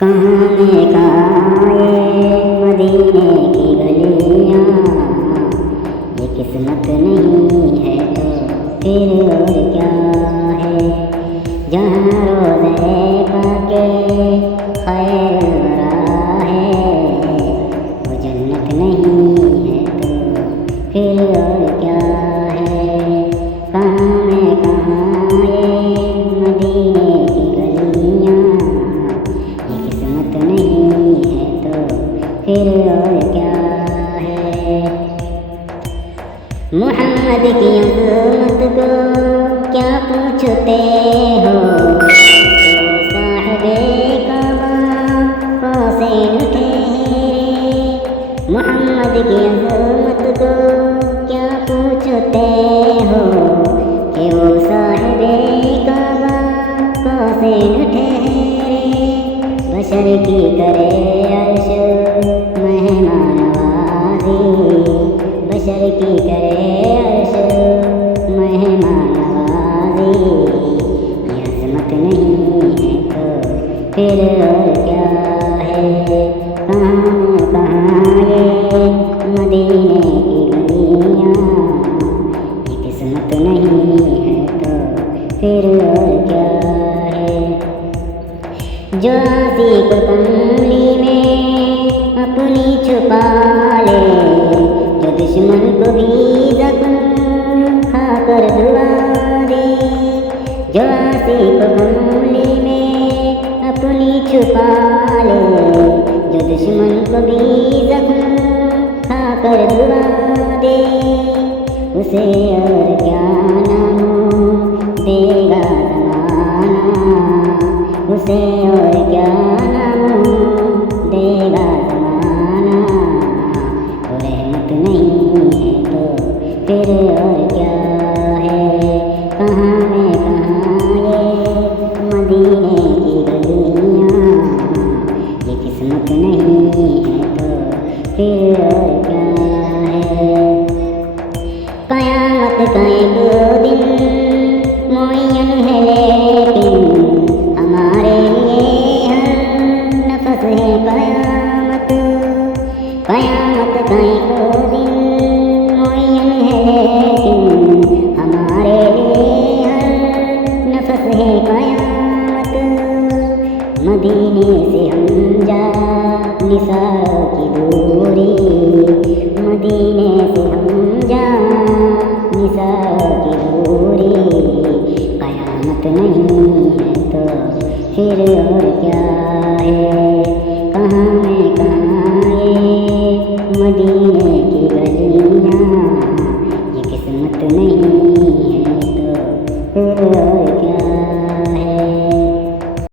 कहाँ में कहाँ ये मदीने की गलियाँ, ये किस्मत नहीं है तो फिर और क्या है। जहाँ रोज़े पाके खैर वरा है, वो जन्नत नहीं है तो फिर और क्या है। कहाँ में कहाँ ये मदीने की गलियाँ, ये किस्मत नहीं है तो फिर और क्या है। मोहम्मद की अज़मत को क्या पूछते हो, साहिबे काबा हुसैन ठहरे। मोहम्मद की अज़मत को क्या पूछते हो, कि वो साहिबे काबा हुसैन ठहरे। बशर की करे अर्श मेहमान नवाज़ी, बशर की करे अर्श मेहमान नवाज़ी। ये अज़मत नहीं है तो फिर और क्या है। कहाँ ये मदीने की गलियाँ, ये किस्मत नहीं है तो फिर और क्या है। जो आशिक कमली में अपनी छुपा ले, जो दुश्मन को भी ज़ख्म खाकर दुआ दे। जो आशिक कमली में अपनी छुपा ले, जो दुश्मन को भी ज़ख्म खाकर दुआ दे। उसे और क्या नाम देगा ज़माना, उसे और क्या नाम देगा ज़माना। वो रहमत नहीं है तो फिर और क्या है। कहाँ में कहाँ ये मदीने की गलियाँ, ये किस्मत नहीं है तो फिर और क्या है। क़यामत का एक दिन मुअय्यन है, लेकिन हमारे लिए हर नफ़स है क़यामत। क़यामत का एक दिन मुअय्यन है, लेकिन हमारे लिए हर नफ़स है क़यामत। मदीने से हम जा निसारों की दूरी, मदीने से हम जा निसारों की दूरी। क़यामत नहीं है तो फिर और क्या